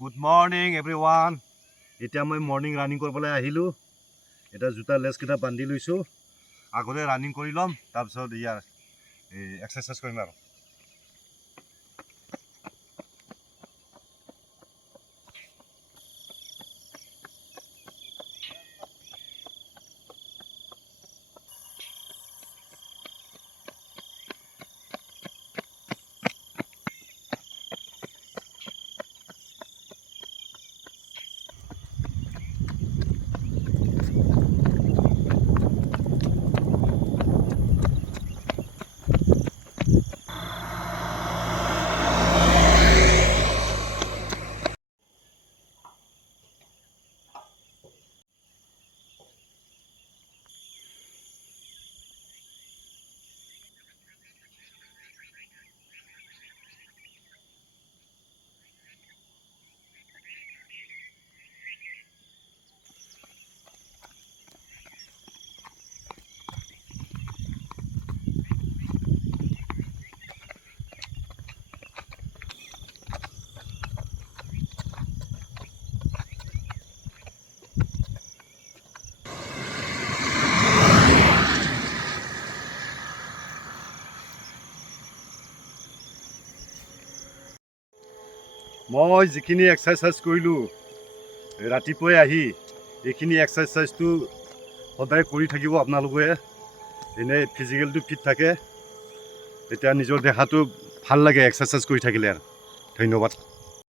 Good morning everyone. এতিয়া মই morning running কৰিবলৈ আহিলোঁ। এটা জোতা লেছকেইটা বান্ধি লৈছোঁ। আগতে ৰানিং কৰি ল'ম, তাৰপিছত ইয়াৰ এক্সাৰচাইজ কৰিম আৰু। মই যিখিনি এক্সাৰচাইজ কৰিলোঁ ৰাতিপুৱাই আহি, এইখিনি এক্সাৰচাইজটো সদায় কৰি থাকিব আপোনালোকে। এনেই ফিজিকেলটো ফিট থাকে, তেতিয়া নিজৰ দেহাটো ভাল লাগে এক্সাৰচাইজ কৰি থাকিলে। ধন্যবাদ।